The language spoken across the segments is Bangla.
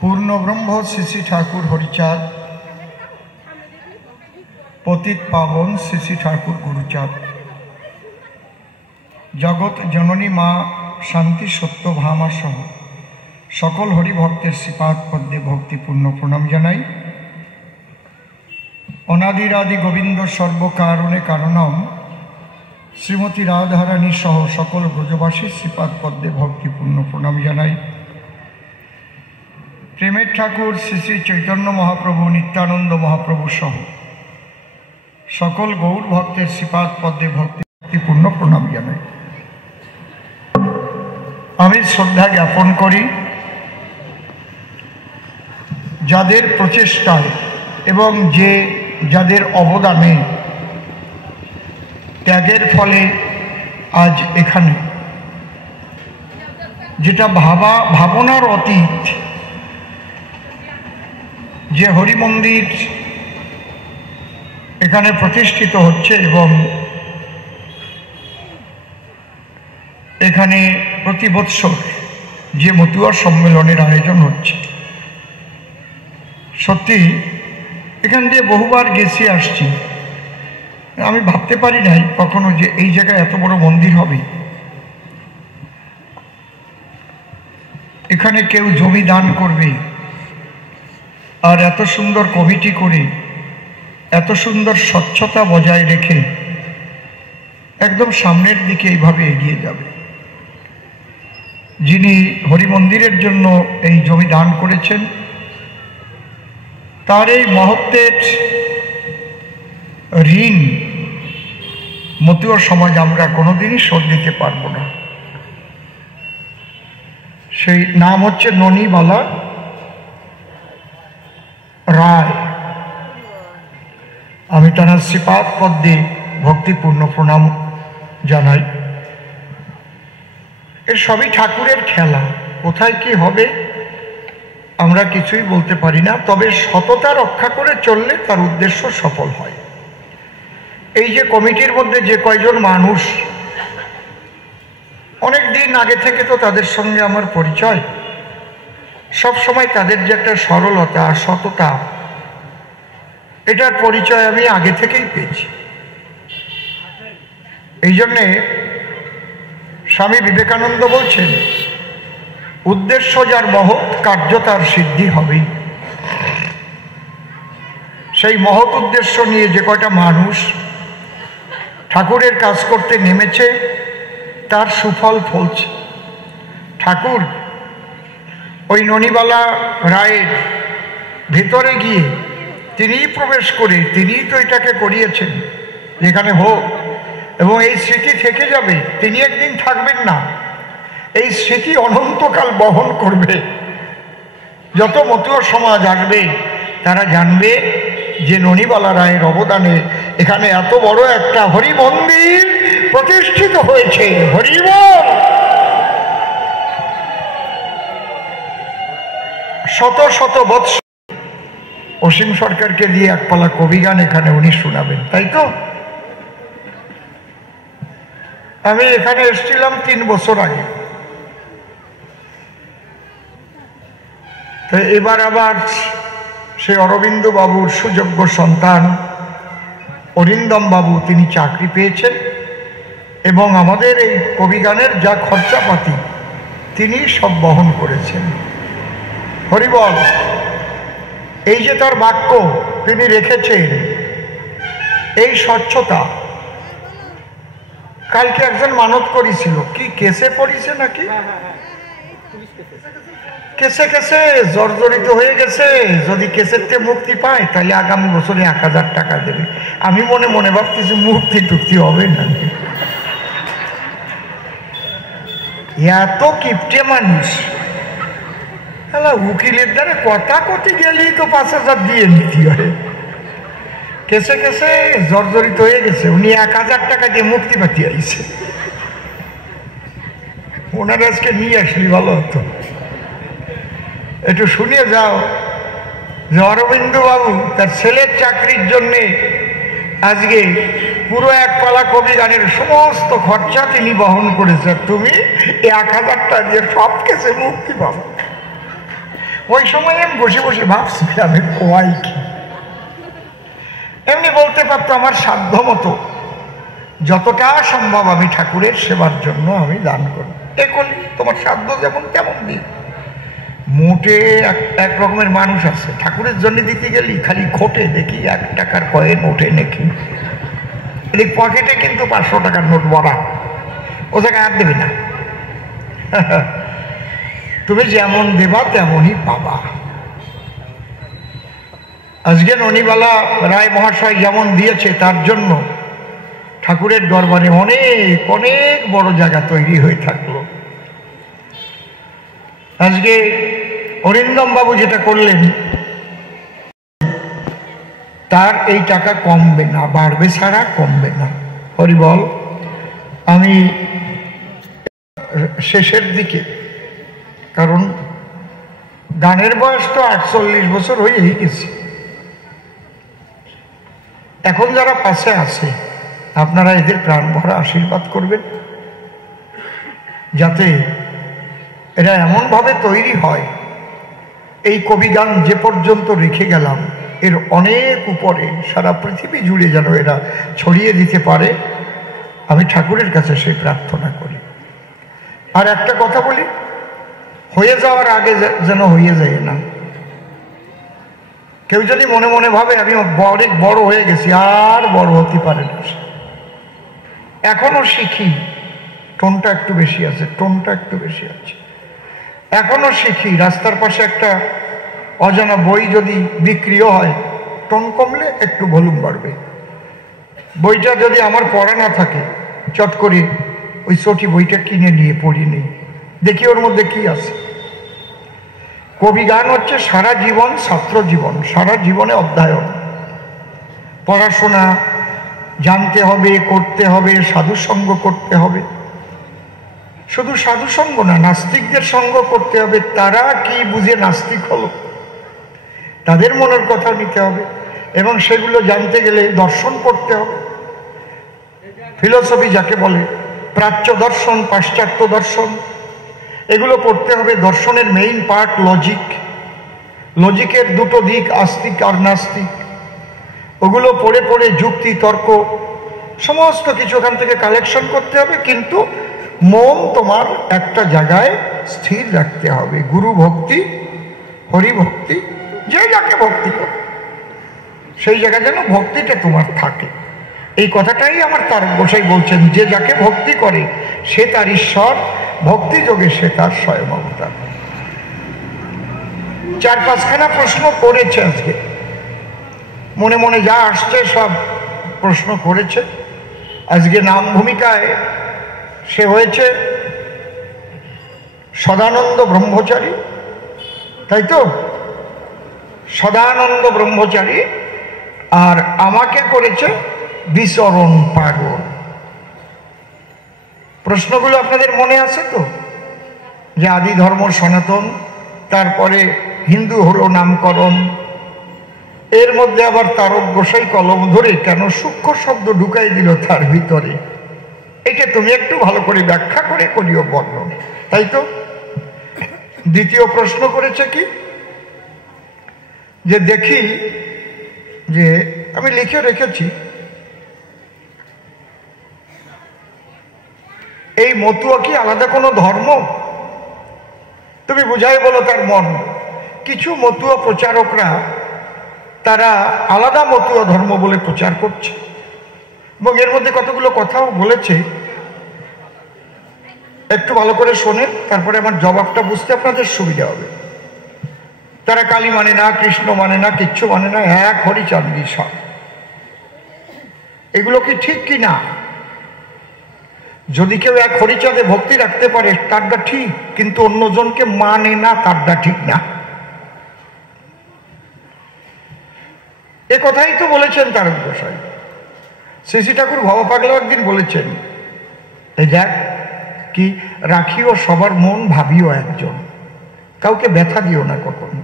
पूर्णब्रह्म श्री श्री ठाकुर हरिचाँद, पतित पावन श्री श्री ठाकुर गुरुचाँद, जगत जननी माँ शांति सत्य भामा सह सकल हरिभक्तेर श्रीपाद पद्मे भक्तिपूर्ण प्रणाम जानाई। अनादिरादि गोविंद सर्वकारणे कारणम श्रीमती राधारानी सह सकल ब्रजवासी श्रीपाद पद्मे भक्तिपूर्ण प्रणाम जानाई। प्रेमेर ठाकुर श्री श्री चैतन्य महाप्रभु नित्यानंद महाप्रभु सह सकल गौर भक्तेर श्रीपाद पद्मे भक्तिपूर्ण प्रणाम जानाई। आमी श्रद्धा ज्ञापन करी जादेर प्रचेष्टाय एवं जे जादेर अवदाने त्यागेर फले आज एखाने जेटा भावनार अतीत जे हरि मंदिर एखाने प्रतिष्ठित होच्छे एवं एखाने प्रति बत्सर जे मতুয়া सम्मेलनेर आयोजन होच्छे सत्यि एखान दिये बहुबार गेছি आसছি आमी भाबते पारी नाई कखनो जे एई जायगाय एत बड़ मंदिर होबे। एखाने केउ जमी दान करबे और एत सुंदर कमिटी करे एत सुंदर स्वच्छता बजाय रेखे एकदम सामनेर दिके एइभाবে एगिए जाबे। जिनि हरि मंदिरेर जन्य एई जमी दान करेছেন तार এই महत्त्বের ঋণ মতুয়া সমাজ আমরা কোনোদিনই শোধ দিতে পারবো না। সেই নাম হচ্ছে ননিবালা राय। आमी तानार श्रीपाद पद्मे भक्तिपूर्ण प्रणाम जानाई। एर सबई ठाकुरेर खेला, कोथाय कि होबे आमरा किछुई बोलते पारी ना, तबे सतता रक्षा करे चलले तार उद्देश्य सफल हय। এই যে কমিটির মধ্যে যে কয়জন মানুষ অনেক দিন আগে থেকে তো তাদের সঙ্গে আমার পরিচয়, सब समय तादेर जे एकटा सरलता सतता एटार परिचय आमी आगे थेकेई पेয়েছি। এই জন্যে स्वामी विवेकानंद बोलছেন उद्देश्य जार महत् कार्य तार सिद्धि हबेई। सेई महत् उद्देश्य निये जे कयटा मानुष ठाकुरेर काज करते नेमेছে तार सुफल फलছে। ठाकुर ওই ননিবালা রায়ের ভেতরে গিয়ে তিনিই প্রবেশ করে তিনিই তো এটাকে করিয়েছেন যেখানে হোক, এবং এই স্মৃতি থেকে যাবে। তিনি একদিন থাকবেন না, এই স্মৃতি অনন্তকাল বহন করবে। যত মতুয়া সমাজ আসবে তারা জানবে যে ননিবালা রায়ের অবদানে এখানে এত বড় একটা হরি মন্দির প্রতিষ্ঠিত হয়েছে। হরি বল। शत शत बत्सर অসীম সরকারকে দিয়ে একপালা কবিগান এখানে উনি শোনাবেন, তাই তো? আমি এখানে এসেছিলাম 3 বছর আগে, তো এবার আবার সে অরবিন্দ বাবুর সুযোগ্য সন্তান অরিন্দম বাবু তিনি চাকরি পেয়েছেন এবং আমাদের এই কবিগানের যা খরচাপাতি তিনি সব বহন করেছেন। হরিবল। এই যে তার বাক্য তিনি রেখেছেন, এই স্বচ্ছতা। কালকে একজন মানত করেছিল, কি কেসে পড়িছে নাকি, কেসে কেসে জর্জরিত হয়ে গেছে, যদি কেসের থেকে মুক্তি পায় তাহলে আগামী বছরে 1000 টাকা দেবে। আমি মনে মনে ভাবতেছি মুক্তি টুক্তি হবে না, এত কিপটে মানুষ। উকিলের দ্বারা কথা কতি গেলেই তো 5000 দিয়ে নিতে হয়। কেসে কেসে জর্জরিত হয়ে গেছে, উনি 1000 টাকা দিয়ে মুক্তি পাতি আইছে। ওনার আজকে নিয়ে আসলি ভালো হতো, একটু শুনিয়ে যাও যে অরবিন্দ বাবু তার ছেলের চাকরির জন্যে আজকে পুরো একপালা কবিগানের সমস্ত খরচা তিনি বহন করেছেন। তুমি 1000 টাকা দিয়ে সব কেসে মুক্তি পাবো। ওই সময় আমি বসে বসে ভাবছিলাম আমি কোয়াই কি। এমনি বলতে পারতো আমার সাধ্য মতো যতটা সম্ভব আমি ঠাকুরের সেবার জন্য আমি দান করি। এখন তোমার সাধ্য যেমন তেমন দিই। মোটে এক রকমের মানুষ আছে, ঠাকুরের জন্য দিতে গেলি খালি খোটে, দেখি 1 টাকার কয়েন ওঠে নাকি, এদিক পকেটে কিন্তু 500 টাকার নোট ভরা, ও জায়গায় আর দেবে না। তুমি যেমন দেবা তেমনই পাবা। আজকে ননিবালা রায় মহাশয় যেমন দিয়েছে তার জন্য ঠাকুরের দরবারে অনেক অনেক বড় জায়গা তৈরি হয়ে থাকলো। আজকে অরিন্দম বাবু যেটা করলেন তার এই টাকা কমবে না, বাড়বে ছাড়া কমবে না। হরিবল। আমি শেষের দিকে, কারণ গানের বয়স তো 48 বছর হয়েই গেছে। এখন যারা পাশে আছে আপনারা এদের প্রাণ ভরা আশীর্বাদ করবেন, যাতে এরা এমনভাবে তৈরি হয়, এই কবিগান যে পর্যন্ত রেখে গেলাম এর অনেক উপরে সারা পৃথিবী জুড়ে যেন এরা ছড়িয়ে দিতে পারে, আমি ঠাকুরের কাছে সেই প্রার্থনা করি। আর একটা কথা বলি, হয়ে যাওয়ার আগে যেন হয়ে যায় না। কেউ যদি মনে মনে ভাবে আমি অনেক বড় হয়ে গেছি, আর বড় হতে পারে না। এখনো শিখি, টোনটা একটু বেশি আছে, টোনটা একটু বেশি আছে। এখনো শিখি, রাস্তার পাশে একটা অজানা বই যদি বিক্রিও হয়, টোন কমলে একটু ভলিউম বাড়বে। বইটা যদি আমার পড়া না থাকে, চট করে ওই ছোটি বইটা কিনে নিয়ে পড়ি নেই, দেখি ওর মধ্যে কি আছে। কবিগান হচ্ছে সারা জীবন ছাত্র জীবন, সারা জীবনে অধ্যয়ন, পড়াশোনা জানতে হবে, করতে হবে, সাধুসঙ্গ করতে হবে। শুধু সাধুসঙ্গ না, নাস্তিকদের সঙ্গ করতে হবে। তারা কি বুঝে নাস্তিক হলো, তাদের মনের কথা নিতে হবে, এবং সেগুলো জানতে গেলে দর্শন পড়তে হবে। ফিলোসফি যাকে বলে, প্রাচ্য দর্শন, পাশ্চাত্য দর্শন, এগুলো পড়তে হবে। দর্শনের মেইন পার্ট লজিক। লজিকের দুটো দিক, আস্তিক আর নাস্তিক। ওগুলো পড়ে পড়ে যুক্তি, তর্ক, সমস্ত কিছু ওখান থেকে কালেকশন করতে হবে। কিন্তু মন তোমার একটা জায়গায় স্থির রাখতে হবে। গুরু ভক্তি, হরি ভক্তি, যে যাকে ভক্তি করে সেই জায়গায় যেন ভক্তিটা তোমার থাকে। এই কথাটাই আমার তারক গোসাই বলছেন, যে যাকে ভক্তি করে সে তার ঈশ্বর, ভক্তি যোগে সে তার স্বয়ং অবতার। 4-5খানা প্রশ্ন করেছে আজকে, মনে মনে যা আসছে সব প্রশ্ন করেছে। আজকে নাম ভূমিকায় সে হয়েছে সদানন্দ ব্রহ্মচারী, তাই তো? সদানন্দ ব্রহ্মচারী। আর আমাকে করেছে বিচরণ পাগল। প্রশ্নগুলো আপনাদের মনে আছে তো? যে আদি ধর্ম সনাতন, তারপরে হিন্দু হলো নামকরণ, এর মধ্যে আবার তারক গোসাই কলম ধরে কেন সূক্ষ্ম শব্দ ঢুকাই দিল তার ভিতরে, এটা তুমি একটু ভালো করে ব্যাখ্যা করে করিও বর্ণন, তাই তো? দ্বিতীয় প্রশ্ন করেছে কি, যে দেখি, যে আমি লিখে রেখেছি, এই মতুয়া কি আলাদা কোনো ধর্ম? তুমি বুঝাই বলো তার মন। কিছু মতুয়া প্রচারকরা তারা আলাদা মতুয়া ধর্ম বলে প্রচার করছে, এবং এর মধ্যে কতগুলো কথাও বলেছে। একটু ভালো করে শোনেন, তারপরে আমার জবাবটা বুঝতে আপনাদের সুবিধা হবে। তারা কালী মানে না, কৃষ্ণ মানে না, কিচ্ছু মানে না, এক হরিচাঁদি সব। এগুলো কি ঠিক কি না? যদি কেউ এক হরিচাঁদে ভক্তি রাখতে পারে তারটা ঠিক, কিন্তু অন্যজনকে মানে না, তারটা ঠিক না। এ কথাই তো বলেছেন তারক গোসাই। শ্রী ঠাকুর ভবপাগলা একদিন বলেছেন, এই দেখ কি, রাখিও সবার মন, ভাবিও একজন, কাউকে ব্যথা দিও না কখনো,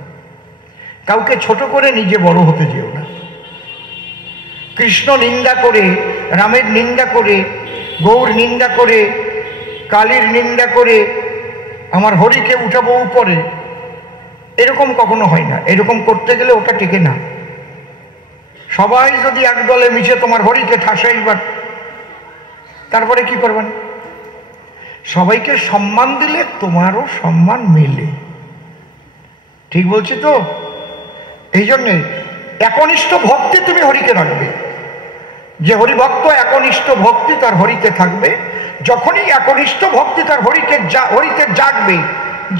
কাউকে ছোট করে নিজে বড় হতে যেও না। কৃষ্ণ নিন্দা করে, রামের নিন্দা করে, গৌর নিন্দা করে, কালীর নিন্দা করে আমার হরিকে উঠাবো উপরে, এরকম কখনো হয় না। এরকম করতে গেলে ওটা টেকে না। সবাই যদি একদলে মিশে তোমার হরিকে ঠাসাইবার, তারপরে কি করবেন? সবাইকে সম্মান দিলে তোমারও সম্মান মেলে। ঠিক বলছি তো? এই জন্যে একনিষ্ঠ ভক্তি তুমি হরিকে রাখবে। যে হরিভক্ত একনিষ্ঠ ভক্তি তার হরিতে থাকবে। যখনই একনিষ্ঠ ভক্তি তার হরিতে জাগবে,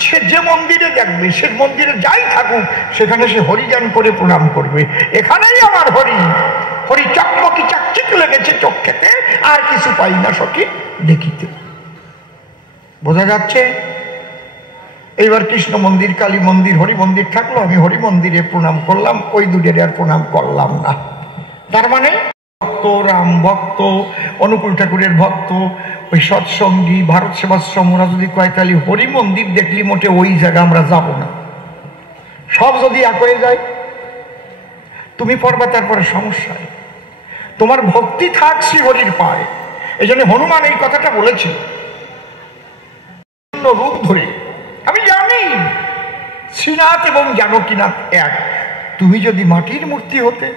সে যে মন্দিরে দেখবে, সে মন্দিরে যাই থাকুক, সেখানে সে হরিগান করে প্রণাম করবে। এখানেই আমার হরি, হরি চকমকি চাকচিক লেগেছে চোখ খেতে, আর কিছু পাই না সখী দেখিতে। বোঝা যাচ্ছে? এইবার কৃষ্ণ মন্দির, কালী মন্দির, হরি মন্দির থাকলো, আমি হরি মন্দিরে প্রণাম করলাম, ওই দুটের আর প্রণাম করলাম না। তার মানে ভক্ত, রাম ভক্ত, অনুকূল ঠাকুরের ভক্ত, ওই সৎসঙ্গী, ভারত সেবাশ্রম, ওরা যদি কয় তাহলে হরি মন্দির দেখলি মোটে ওই জায়গা আমরা যাব না। সব যদি এক হয়ে যায়, তুমি পড়বা তারপরে সমস্যায়। তোমার ভক্তি থাক শ্রীহরির পায়ে। এই জন্য হনুমান এই কথাটা বলেছিল রূপ ধরে। আমি জানি শ্রীনাথ এবং জানকীনাথ এক। তুমি যদি মাটির মূর্তি হতে,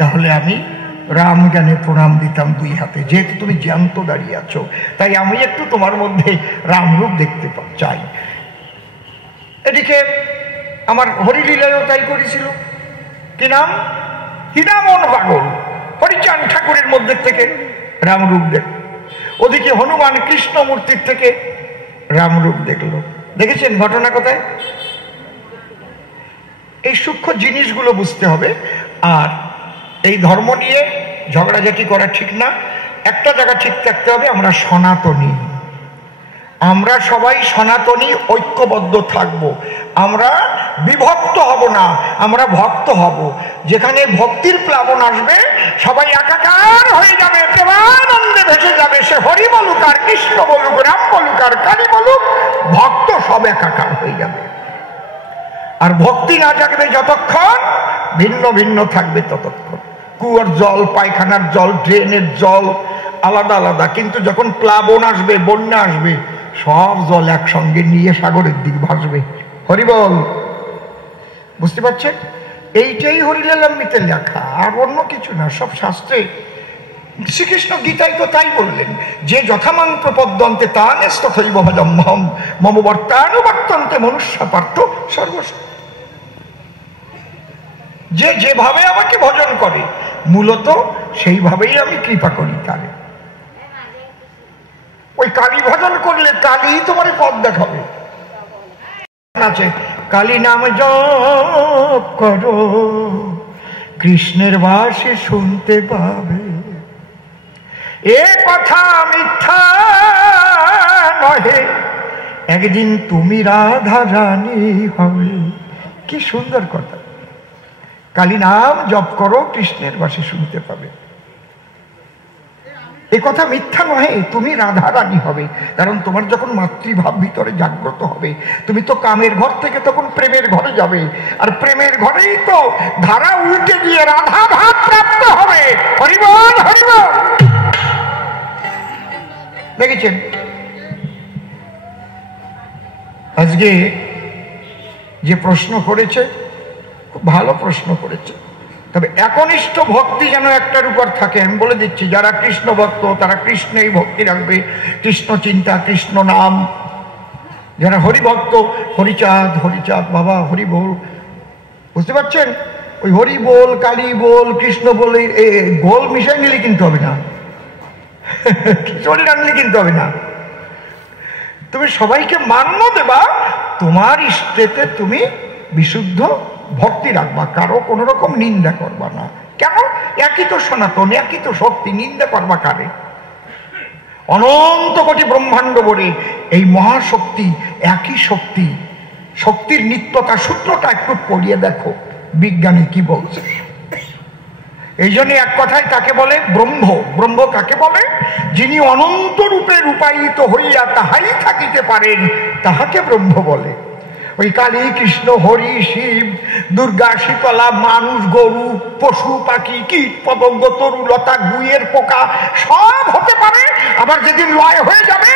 তাহলে আমি রাম জ্ঞানে প্রণাম দিতাম দুই হাতে। যেহেতু তুমি জ্যান্ত দাঁড়িয়ে আছো, তাই আমি একটু তোমার মধ্যে রামরূপ দেখতে চাই। এদিকে আমার হরিলীলায়ও তাই করেছিল। কি নাম? হীরামন পাগল হরিচাঁদ ঠাকুরের মধ্যে থেকে রামরূপ দেখ। ওদিকে হনুমান কৃষ্ণ মূর্তির থেকে রামরূপ দেখলো। দেখেছেন ঘটনা কোথায়? এই সূক্ষ্ম জিনিসগুলো বুঝতে হবে। আর এই ধর্ম নিয়ে ঝগড়াঝাটি করা ঠিক না। একটা জায়গা ঠিক থাকতে হবে, আমরা সনাতনী। আমরা সবাই সনাতনী, ঐক্যবদ্ধ থাকব। আমরা বিভক্ত হব না, আমরা ভক্ত হব। যেখানে ভক্তির প্লাবন আসবে, সবাই একাকার হয়ে যাবে, প্রেমানন্দে ভেসে যাবে। সে হরি বলুক আর কৃষ্ণ বলুক, রাম বলুক আর কালী বলুক, ভক্ত সব একাকার হয়ে যাবে। আর ভক্তি না জাগবে যতক্ষণ, ভিন্ন ভিন্ন থাকবে ততক্ষণ। কুয়ার জল, পায়খানার জল, ড্রেনের জল আলাদা আলাদা, কিন্তু যখন প্লাবন আসবে, বন্যা আসবে, সব জল একসঙ্গে নিয়ে সাগরের দিক ভাসবে। হরি বল। বুঝতে পারছেন? এইটাই হরিলীলামৃতে লেখা, আর অন্য কিছু না। সব শাস্ত্রে শ্রীকৃষ্ণ গীতায় তো তাই বললেন, যে যথামাং প্রপদ্যন্তে তানেস তথৈব ভজম্যহম মম বর্তানুবর্তন্তে মনুষ্য পার্থ সর্বস্ব। যে যেভাবে আমাকে ভজন করে, মূলত সেইভাবেই আমি কৃপা করি তারে। ওই কালী ভজন করলে কালী তোমার পথ দেখাবে। আছে কালী নাম জপ করো, কৃষ্ণের বাসে শুনতে পাবে। এ কথা মিথ্যা নহে, একদিন তুমি রাধা রানী হবে। কি সুন্দর কথা! কালী নাম জপ করো, কৃষ্ণের বাসে শুনতে পাবে। এ কথা মিথ্যা নহে, তুমি রাধা রানী হবে। কারণ তোমার যখন মাতৃভাব ভিতরে জাগ্রত হবে, তুমি তো কামের ঘর থেকে তখন প্রেমের ঘরে যাবে। আর প্রেমের ঘরেই তো ধারা উল্টে গিয়ে রাধা ভাব প্রাপ্ত হবে। হরিবল হরিবল। দেখেছেন? আজকে যে প্রশ্ন করেছে, খুব ভালো প্রশ্ন করেছে। তবে একনিষ্ঠ ভক্তি যেন একটার উপর থাকে। আমি বলে দিচ্ছি, যারা কৃষ্ণ ভক্ত তারা কৃষ্ণেই ভক্তি রাখবে, কৃষ্ণ চিন্তা, কৃষ্ণ নাম। যারা হরিভক্ত, হরিচাঁদ হরিচাঁদ বাবা হরি বল। বুঝতে পারছেন? ওই হরি বল, কালী বল, কৃষ্ণ বলে গোল মিশাই নিলে কিনতে হবে না, খিচুড়ি রান্নলে কিনতে হবে না। তুমি সবাইকে মান্য দেবা, তোমার ইষ্টেতে তুমি বিশুদ্ধ ভক্তি রাখবা, কারো কোন রকম নিন্দা করবা না। কেন? একই তো সনাতন, একই তো শক্তি, নিন্দা করবা কারে? অনন্ত কোটি ব্রহ্মাণ্ড বলে এই মহাশক্তি একই শক্তি। শক্তির নিত্যতা সূত্রটা একটু পড়িয়ে দেখো, বিজ্ঞানী কি বলছে। এই জন্য এক কথায় কাকে বলে? ব্রহ্ম। ব্রহ্ম কাকে বলে? যিনি অনন্ত রূপে রূপায়িত হইয়া তাহাই থাকিতে পারেন, তাহাকে ব্রহ্ম বলে। ওই কালী কৃষ্ণ হরি শিব দুর্গা শীতলা মানুষ গরু পশু পাখি কীট পতঙ্গ তরু লতা গুইয়ের পোকা সব হতে পারে, আবার যেদিন লয় হয়ে যাবে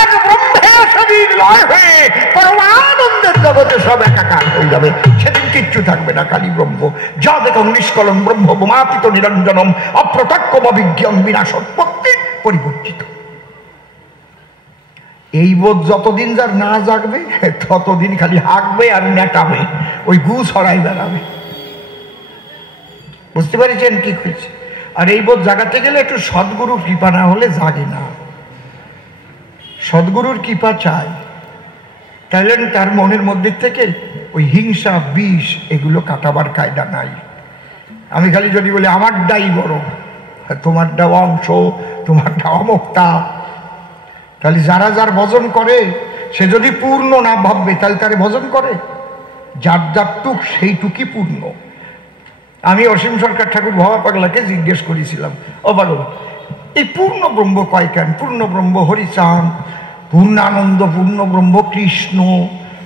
এক ব্রহ্মে সেদিন লয় হয়ে পরমানন্দের জগতে সব একাকার হয়ে যাবে, সেদিন কিচ্ছু থাকবে না। কালী ব্রহ্ম যা দেখো নিষ্কলম ব্রহ্ম বোমাতীত নিরঞ্জনম অপ্রত্যক্ষ অভিজ্ঞম বিনাশোৎপত্তি পরিবর্তিত। এই বোধ যতদিন যার না জাগবে ততদিন খালি হাঁকবে আর নেটাবে, ওই গু ছড়াই বেড়াবে। বুঝতে পারছেন কি হয়েছে? আর এই বোধ জাগাতে গেলে একটু সদ্গুরুর কৃপা না হলে জাগে না। সদ্গুরুর কৃপা চাই, তাইলে তার মনের মধ্যে থেকে ওই হিংসা বিষ এগুলো কাটাবার কায়দা নাই। আমি খালি যদি বলি আমারটাই বড়, তোমারটা অংশ, তোমারটা অমুক্তা, তাহলে যারা যার ভজন করে সে যদি পূর্ণ না ভাববে তাহলে তারে ভজন করে? যার যার টুক সেইটুকি পূর্ণ। আমি অসীম সরকার ঠাকুর ভবা পাগলাকে জিজ্ঞেস করেছিলাম, ও পাগল এই পূর্ণ ব্রহ্ম কয় কেন? পূর্ণ ব্রহ্ম হরিচাঁদ, পূর্ণানন্দ, পূর্ণ ব্রহ্ম কৃষ্ণ,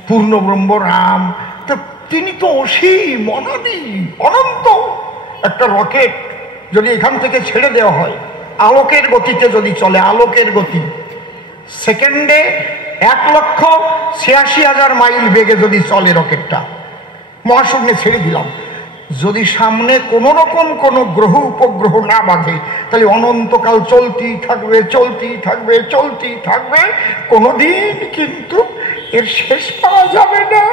পূর্ণ ব্রহ্ম রাম, তো তিনি তো অসীম অনাদি অনন্ত। একটা রকেট যদি এখান থেকে ছেড়ে দেওয়া হয় আলোকের গতিতে যদি চলে, আলোকের গতি সেকেন্ডে 1,86,000 মাইল বেগে যদি চলে রকেটটা, মহাশূন্যে ছেড়ে দিলাম, যদি সামনে কোনো রকম কোনো গ্রহ উপগ্রহ না বাঁধে তাহলে অনন্তকাল চলতেই থাকবে, চলতেই থাকবে, চলতেই থাকবে, কোনোদিন কিন্তু এর শেষ পাওয়া যাবে না।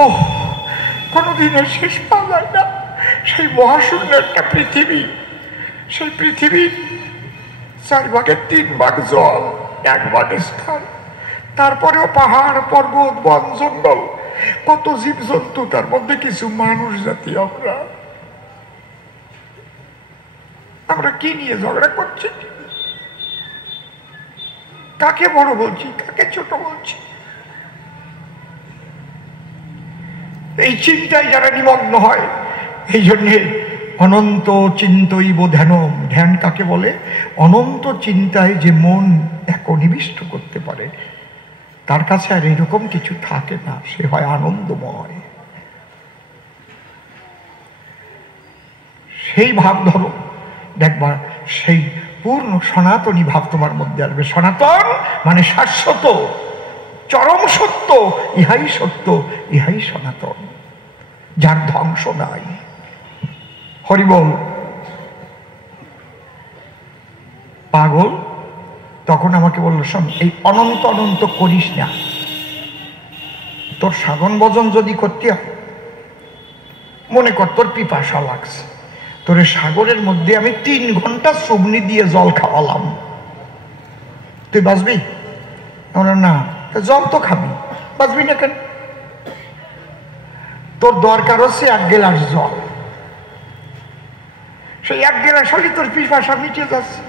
ও কোনোদিন এর শেষ পাওয়া যায় না। সেই মহাশূন্য একটা পৃথিবী, সেই পৃথিবীর 4 ভাগের 3 ভাগ জল, 1 ভাগ স্থান, তারপরেও পাহাড় পর্বত বন জঙ্গল, কত জীবজন্তু, তার মধ্যে কিছু মানুষ জাতি। আমরা কি নিয়ে ঝগড়া করছি? কাকে বড় বলছি, কাকে ছোট বলছি? এই চিন্তায় যারা নিমগ্ন হয়, এই জন্যে অনন্ত চিন্তইব ধ্যানম। ধ্যান কাকে বলে? অনন্ত চিন্তায় যে মন একনিবিষ্ট করতে পারে, তার কাছে আর এরকম কিছু থাকে না, সে হয় আনন্দময়। সেই ভাব ধরো, দেখবা সেই পূর্ণ সনাতনী ভাব তোমার মধ্যে আসবে। সনাতন মানে শাশ্বত, চরম সত্য, ইহাই সত্য, ইহাই সনাতন, যার ধ্বংস নাই। হরিবল। পাগল তখন আমাকে বলল, শোন এই অনন্ত অনন্ত করিস না, তোর সাধন ভজন যদি করতে হয়, মনে কর তোর পিপাসা লাগছে, তোর সাগরের মধ্যে আমি 3 ঘন্টা চুবনি দিয়ে জল খাওয়ালাম, তুই বাঁচবি? না, জল তো খাবি, বাঁচবি না কেন? তোর দরকার হচ্ছে 1 গ্লাস জল, সেই 1 গ্লাস হলে তোর পিপাসা মিটে যাচ্ছে।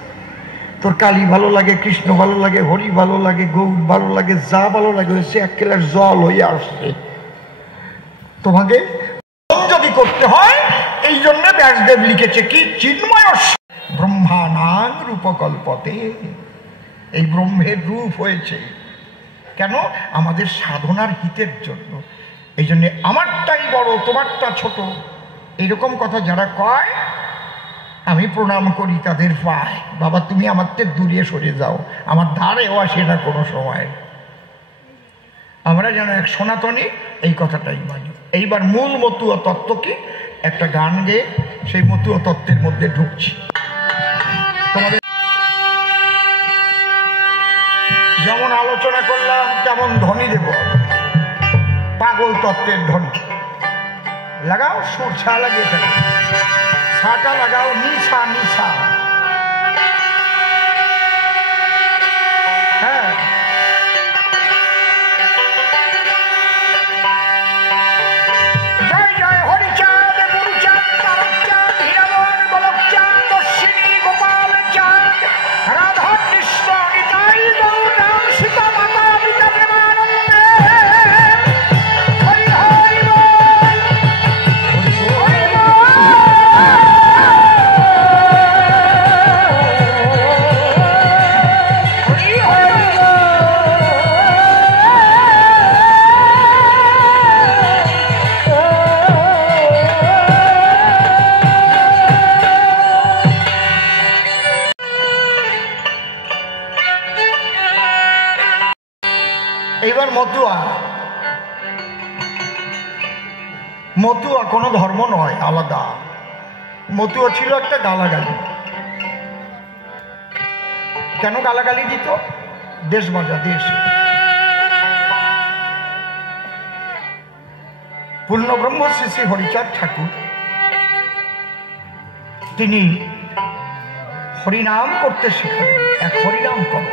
তোর কালী ভালো লাগে, কৃষ্ণ ভালো লাগে, হরি ভালো লাগে, গৌর ভালো লাগে, যা ভালো লাগে, হচ্ছে 1 গ্লাস জল হয়ে আসছে। তোমাকে যদি করতে হয়, এই জন্য ব্যাসদেব লিখেছে কি, চিন্ময় ব্রহ্মানাং রূপকল্পতে, এই ব্রহ্মের রূপ হয়েছে কেন? আমাদের সাধনার হিতের জন্য। এই জন্য আমারটাই বড়, তোমারটা ছোট, এরকম কথা যারা কয় আমি প্রণাম করি তাদের পায়, বাবা তুমি আমার থেকে দূরে সরে যাও, আমার ধারেও আসে না কোনো সময়। আমরা যেন এক সনাতনী এই কথাটাই মানি। এইবার মূল মতুয়া তত্ত্ব কি, একটা গান গেয়ে সেই মতুয়া তত্ত্বের মধ্যে ঢুকছি। তোমাদের যেমন আলোচনা করলাম তেমন ধ্বনি দেব, পাগল তত্ত্বের ধ্বনি লাগাও, সুর ছা লাগিয়ে থাকে, ছাটা লাগাও, নিশা নিশা। হ্যাঁ, জয় জয় হরিচাঁদ, গুরুচাঁদ, তারকচাঁদ, হীরামন, গোলকচাঁদ, দর্শিনী, গোপাল চাঁদ, রাধা কৃষ্ণ নিতাই গৌর রাম সীতা মাতা পিতা প্রেমানন্দে। হরি হরি বল, হরি বল। এইবার মতুয়া, মতুয়া কোনো ধর্ম নয়, আলাদা। মতুয়া ছিল একটা গালাগালি। কেন গালাগালি দিত? দেশ বাজা দেশ। পূর্ণব্রহ্ম শ্রী শ্রী হরিচাঁদ ঠাকুর তিনি হরিনাম করতে শেখালেন। এক হরিনাম করো।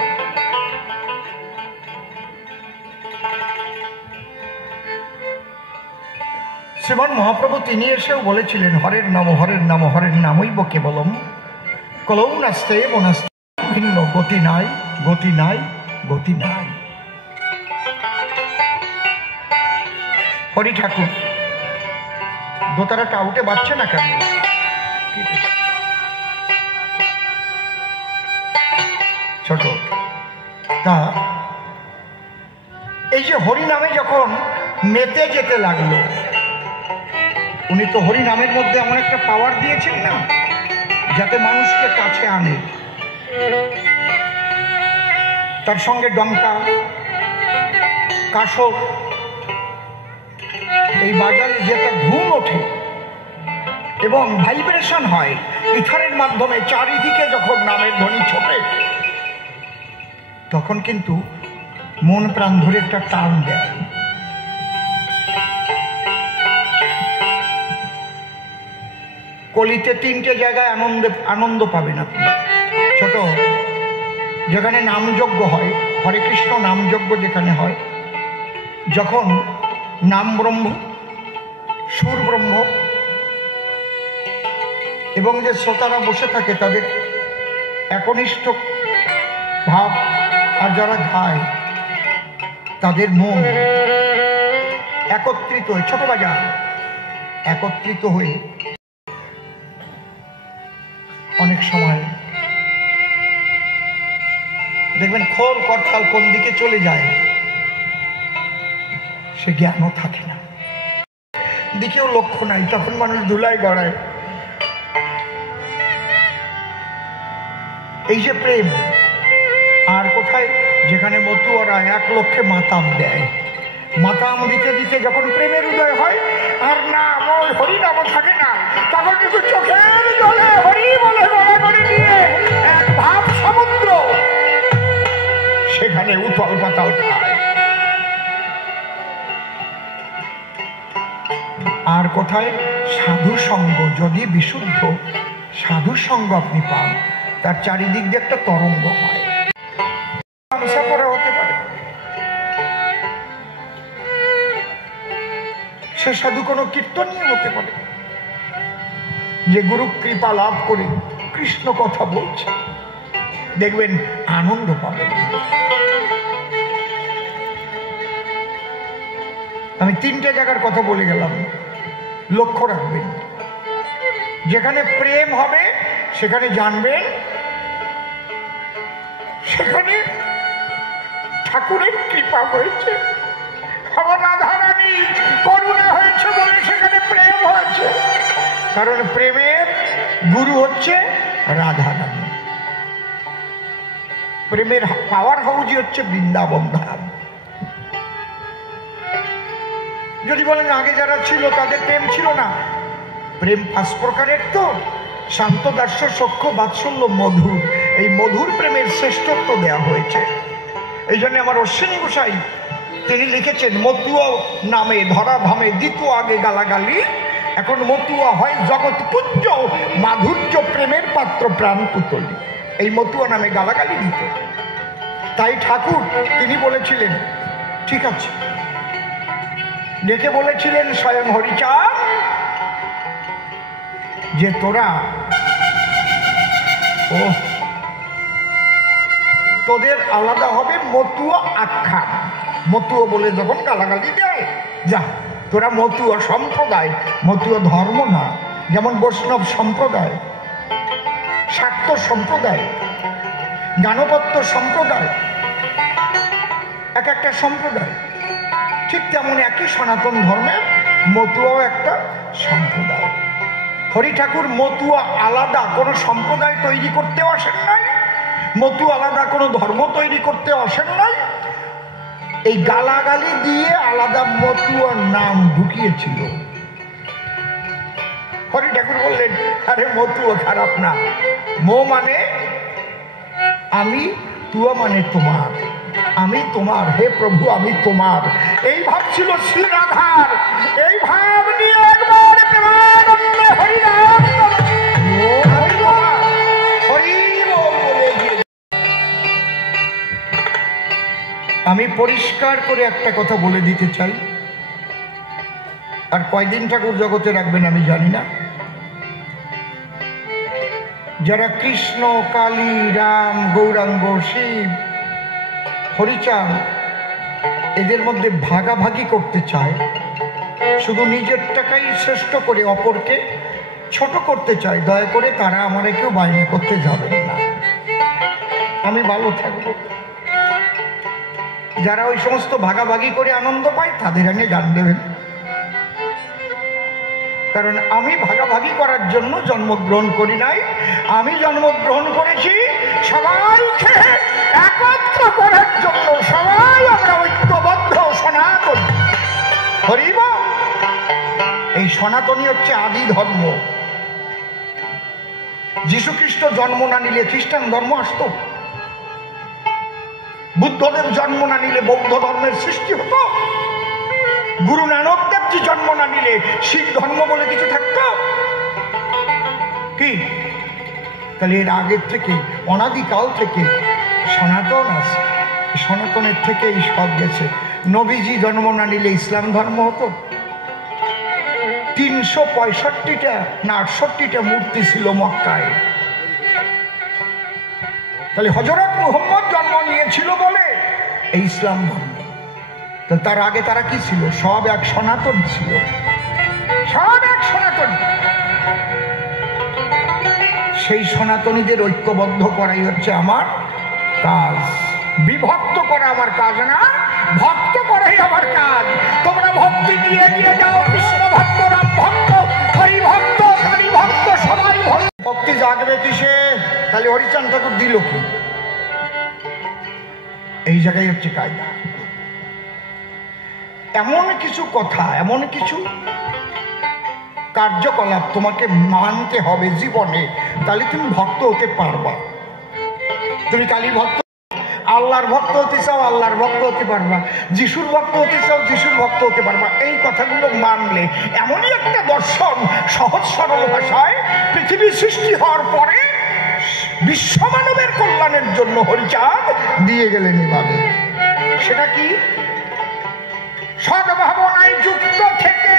শ্রীমান মহাপ্রভু তিনি এসেও বলেছিলেন, হরের নাম হরের নাম হরের নামইব কেবলম, কলৌ নাস্তে বনাস্তে ভিন্ন, গতি নাই গতি নাই গতি নাই। হরি ঠাকুর দোতারা টাউটে বাজছে না কেন? ছোট তা এই যে হরি নামে যখন মেতে যেতে লাগলো, উনি তো হরি নামের মধ্যে এমন একটা পাওয়ার দিয়েছেন না, যাতে মানুষকে কাছে আনে। তার সঙ্গে ডঙ্কা, কাসর, এই বাজারে যেটা ধুম ওঠে এবং ভাইব্রেশন হয় ইথারের মাধ্যমে, চারিদিকে যখন নামের ধ্বনি ছোটে, তখন কিন্তু মন প্রাণ ধরে একটা টান দেয়। কলিতে তিনটে জায়গায় আনন্দ পাবেন আপনি। ছোট, যেখানে নামযজ্ঞ হয়, হরে কৃষ্ণ নামযজ্ঞ যেখানে হয়, যখন নাম ব্রহ্ম, সুর ব্রহ্ম এবং যে শ্রোতারা বসে থাকে তাদের একনিষ্ঠ ভাব, আর যারা গায় তাদের মন একত্রিত হয়ে, ছোট বাজার একত্রিত হয়ে অনেক সময় দেখবেন খোল করতাল কোন দিকে চলে যায় সে জ্ঞানও থাকে না, দিকেও লক্ষ্য নাই, তখন মানুষ ধুলায় গড়ায়। এই যে প্রেম, আর কোথায়? যেখানে মতুয়ারা এক লক্ষে মাতাম দেয়, মাতাম দিতে দিতে যখন প্রেমের উদয় হয়, আর নাম ওই হরি নাম থাকে না, তখন কিন্তু চোখের জলে হরি বলে গলা করে নিয়ে এক ভাব সমুদ্র সেখানে উতল পাতাল খায়। আর কোথায়? সাধু সঙ্গ, যদি বিশুদ্ধ সাধু সঙ্গ আপনি পান, তার চারিদিক দিয়ে একটা তরঙ্গ হয়। হতে পারে সে সাধু কোনো কীর্তনীয় হতে পারে, যে গুরু কৃপা লাভ করে কৃষ্ণ কথা বলছে, দেখবেন আনন্দ পাবেন। আমি তিনটে জায়গার কথা বলে গেলাম, লক্ষ্য রাখবেন। যেখানে প্রেম হবে সেখানে জানবেন সেখানে ঠাকুরের কৃপা হয়েছে, আমার রাধারানী করুণা হয়েছে বলে সেখানে প্রেম হয়েছে, কারণ প্রেমের গুরু হচ্ছে রাধারানী। প্রেমের পাওয়ার হাউসই হচ্ছে বৃন্দাবন ধাম। যদি বলেন আগে যারা ছিল তাদের প্রেম ছিল না, প্রেম 5 প্রকারের, তো শান্ত, দাস্য, সখ্য, বাৎসল্য, মধুর। এই মধুর প্রেমের শ্রেষ্ঠত্ব দেওয়া হয়েছে। এই জন্য আমার অশ্বিনী গোসাই তিনি লিখেছেন, মতুয়া নামে ধরা ধামে দিত আগে গালাগালি, এখন মতুয়া হয় জগৎ পুঞ্জ, মাধুর্য প্রেমের পাত্র প্রাণ পুতলি। এই মতুয়া নামে গালাগালি দিত। তাই ঠাকুর তিনি বলেছিলেন, ঠিক আছে, ডেকে বলেছিলেন স্বয়ং হরিচাঁদ যে তোরা তোদের আলাদা হবে মতুয়া আখ্যান। মতুয়া বলে যখন গালাগালি দেয়, যা তোরা মতুয়া সম্প্রদায়, মতুয়া ধর্ম না। যেমন বৈষ্ণব সম্প্রদায়, শাক্ত সম্প্রদায়, জ্ঞানপত্য সম্প্রদায়, এক একটা সম্প্রদায়, ঠিক তেমন একই সনাতন ধর্মের মতুয়াও একটা সম্প্রদায়। হরি ঠাকুর মতুয়া আলাদা কোনো সম্প্রদায় তৈরি করতে আসেন নাই, মতুয়া আলাদা কোনো ধর্ম তৈরি করতে আসেন নাই। এই গালাগালি দিয়ে আলাদা মতুয়ার নাম ঢুকিয়েছিল। হরি ঠাকুর বললেন, আরে মতুয়া খারাপ না, মো মানে আমি, তুয়া মানে তোমার, আমি তোমার, হে প্রভু আমি তোমার। এই ভাব ছিল শ্রী রাধার। এই ভাব নিয়ে একবার প্রেমানন্দে হরিনাম আমি পরিষ্কার করে একটা কথা বলে দিতে চাই, আর কয়দিন ঠাকুর জগতে রাখবেন আমি জানি না। যারা কৃষ্ণ, কালী, রাম, গৌরাঙ্গ, শিব, হরিচাঁদ এদের মধ্যে ভাগাভাগি করতে চায়, শুধু নিজের টাকাই শ্রেষ্ঠ করে অপরকে ছোট করতে চায়, দয়া করে তারা আমারে কেউ বায়না করতে যাবেন না, আমি ভালো থাকবো। যারা ওই সমস্ত ভাগাভাগি করে আনন্দ পায় তাদের আগে গান দেবেন, কারণ আমি ভাগাভাগি করার জন্য জন্মগ্রহণ করি নাই। আমি জন্মগ্রহণ করেছি সবাইকে একত্র করার জন্য। সবাই আমরা ঐক্যবদ্ধ সনাতন। হরিব, এই সনাতনী হচ্ছে আদি ধর্ম। যীশু খ্রিস্ট জন্ম না নিলে খ্রিস্টান ধর্ম আসত, বুদ্ধদেব জন্ম না নিলে বৌদ্ধ ধর্মের সৃষ্টি হতো, গুরু নানক দেবজি জন্ম না নিলে শিখ ধর্ম বলে কিছু থাকতো কি? তাহলে এর আগের থেকে অনাদিকাল থেকে সনাতন আছে, সনাতনের থেকেই সব গেছে। নবীজি জন্ম না নিলে ইসলাম ধর্ম হতো। 365টা না 68টা মূর্তি ছিল মক্কায়। তাহলে হযরত মুহাম্মদ জন্ম নিয়েছিল বলে এই ইসলাম ধর্ম। তার আগে তারা কি ছিল? সব এক সনাতন ছিল, সব এক সনাতন। সেই সনাতনীদের ঐক্যবদ্ধ করাই হচ্ছে আমার কাজ। বিভক্ত করা আমার কাজ না, ভক্ত করাই আমার কাজ। তোমরা ভক্তি দিয়ে দিয়ে যাও, কৃষ্ণ ভক্ত, রাম ভক্ত, হরি ভক্ত, কালী ভক্ত, সবাই ভক্তি জাগবে কিসে? তাহলে হরিচাঁদ ঠাকুর দিল কি? এই জায়গায় হচ্ছে কায়দা। এমন কিছু কথা, এমন কিছু কার্যকলাপ তোমাকে মানতে হবে জীবনে, তাহলে তুমি ভক্ত হতে পারবা। তুমি কালী ভক্ত, আল্লাহর ভক্ত হতে চাও, আল্লাহর ভক্ত হতে পারবা। যিশুর ভক্ত হতে চাও, যিশুর ভক্ত হতে পারবা। এই কথাগুলো মানলে এমনই একটা দর্শন সহজ সরল ভাষায় পৃথিবী সৃষ্টি হওয়ার পরে বিশ্ব মানবের কল্যাণের জন্য হরিচাঁদ দিয়ে গেলেন এভাবে। সেটা কি? সদ্ভাবনায় যুক্ত থেকে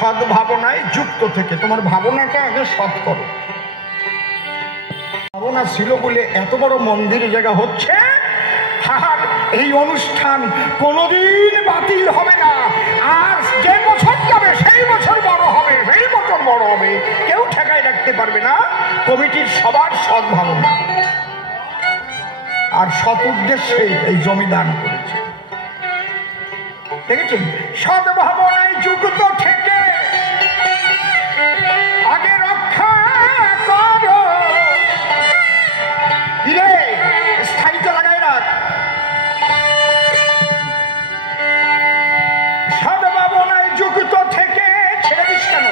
সদ্ভাবনায় যুক্ত থেকে তোমার ভাবনাটা আগে সৎ করো। ভাবনা ছিল বলে এত বড় মন্দির জায়গা হচ্ছে, আর এই অনুষ্ঠান কোনোদিন বাতিল হবে না। আর যে বছর যাবে সেই বছর বড় হবে, সেই বছর বড় হবে, কেউ ঠেকায় রাখতে পারবে না। কমিটির সবার সদ্ভাবনা আর সৎ উদ্দেশ্যে এই জমি দান করেছে, দেখেছেন? সদ্ভাবনায় যুক্ত থেকে আগে রক্ষা করো। স্থায়িত্ব লাগাই রাখ। সদ্ভাবনায় যুক্ত থেকে ছেড়ে দিস কেন?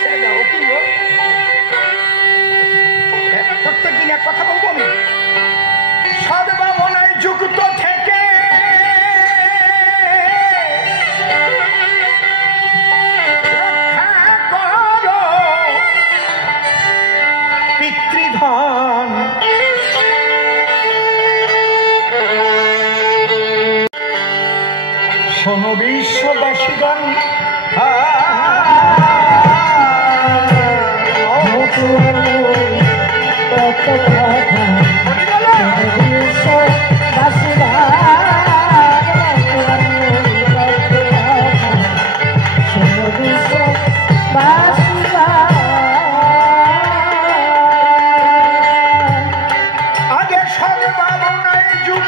ছেড়ে দাও। কি প্রত্যেকদিন এক কথা বলবো আমি। সদ্ভাবনায় যুক্ত থেকে রক্ষা করো পিতৃধন। শোনো বিশ্ববাসীগণ, বিশ্ববাসীরা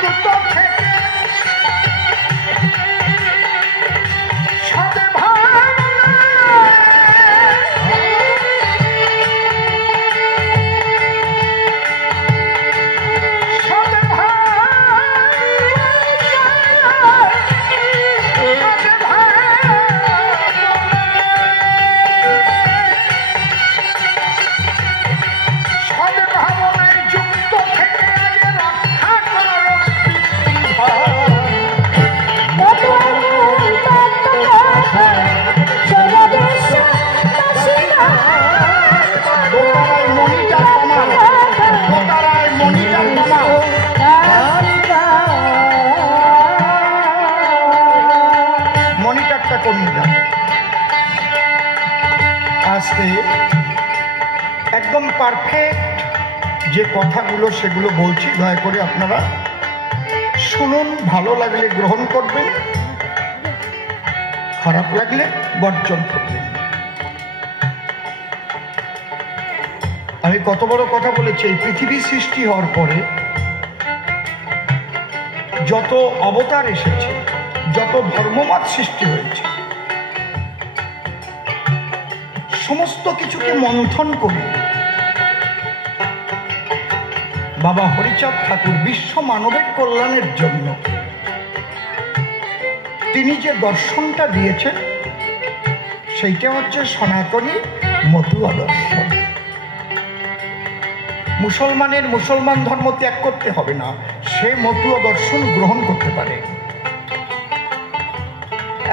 যুক্ত থেকে সদে একদম পারফেক্ট যে কথাগুলো সেগুলো বলছি, দয়া করে আপনারা শুনুন। ভালো লাগলে গ্রহণ করবেন, খারাপ লাগলে বর্জন করবেন। আমি কত বড় কথা বলেছি। এই পৃথিবী সৃষ্টি হওয়ার পরে যত অবতার এসেছে, যত ধর্মমত সৃষ্টি হয়েছে, সমস্ত কিছুকে মন্থন করে বাবা হরিচাঁদ ঠাকুর বিশ্ব মানবের কল্যাণের জন্য তিনি যে দর্শনটা দিয়েছেন সেইটা হচ্ছে সনাতনী মতুয়া দর্শন। মুসলমানের মুসলমান ধর্ম ত্যাগ করতে হবে না, সে মতুয়া দর্শন গ্রহণ করতে পারে।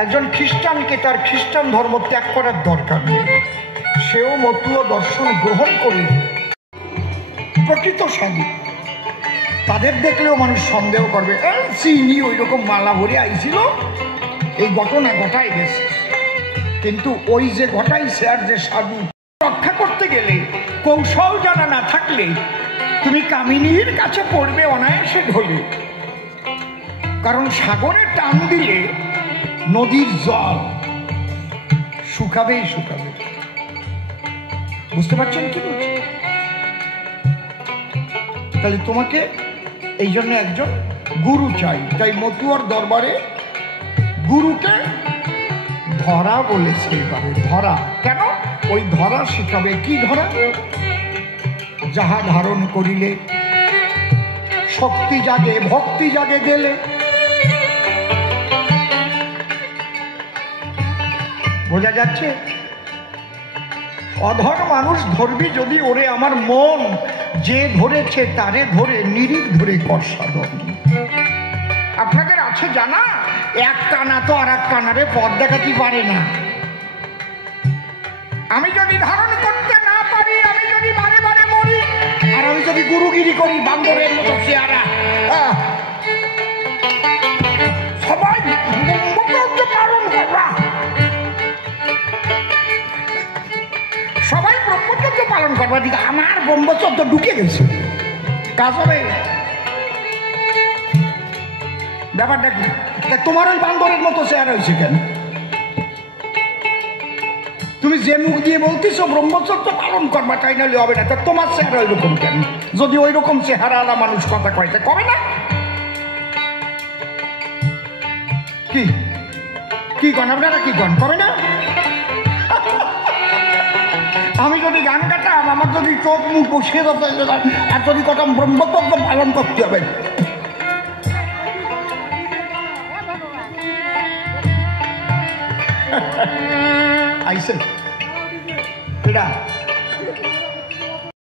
একজন খ্রিস্টানকে তার খ্রিস্টান ধর্ম ত্যাগ করার দরকার নেই, সেও মতুয়া দর্শন গ্রহণ করে প্রকৃত সাধু। তাদের দেখলেও মানুষ সন্দেহ করবে, চিনি ওই রকম মালা ভরে আইছিল, এই ঘটনা ঘটাই গেছে। কিন্তু ওই যে ঘটাইছে আর যে সাধু, রক্ষা করতে গেলে কৌশল জানা না থাকলে তুমি কামিনীর কাছে পড়বে অনায়াসে ঢলে। কারণ সাগরে টান দিলে নদীর জল শুকাবেই শুকাবে। বুঝতে পারছেন কি বলছি? তাহলে তোমাকে এই জন্য একজন গুরু চাই। তাই মতুয়ার দরবারে গুরুকে ধরা বলেছে। এইভাবে ধরা কেন? ওই ধরা শিখাবে। কি ধরা? যাহা ধারণ করিলে শক্তি জাগে, ভক্তি জাগে গেলে। বোঝা যাচ্ছে? অধর মানুষ ধরবি যদি, ওরে আমার মন যে ধরেছে তারে ধরে নিরিখ ধরে কর সাধন। আপনাদের আছে জানা, এক কানা তো আর এক কানারে পথ দেখাতে পারে না। আমি যদি ধারণ করতে না পারি, আমি যদি বারে বারে মরি, আর আমি যদি গুরুগিরি করি বান্দরের মতো চেহারা, সবাই পালন করবা, সবাই ব্রহ্মচর্য পালন করবা। দিকে আমার ব্রহ্মচর্য ঢুকে গেছে, কাজ হবে। ব্যাপারটা কি? তোমার ওই বান্দরের মতো চেহারা হয়েছে কেন? তুমি যে মুখ দিয়ে বলতেছো ব্রহ্মচর্য পালন করবা, তাই নাহলে হবে না। তা তোমার চেহারা ওই রকম কেন? যদি ওই রকম চেহারা আলা মানুষ কথা কয়তে করে না, কি কি কন আপনারা? কি কন? করে না? আমি যদি গান গাতাম, আমার যদি চোখ মুখ বসিয়ে দিত, আর যদি কথা ব্রহ্মচর্য পালন করতে হবে। আইসে এটা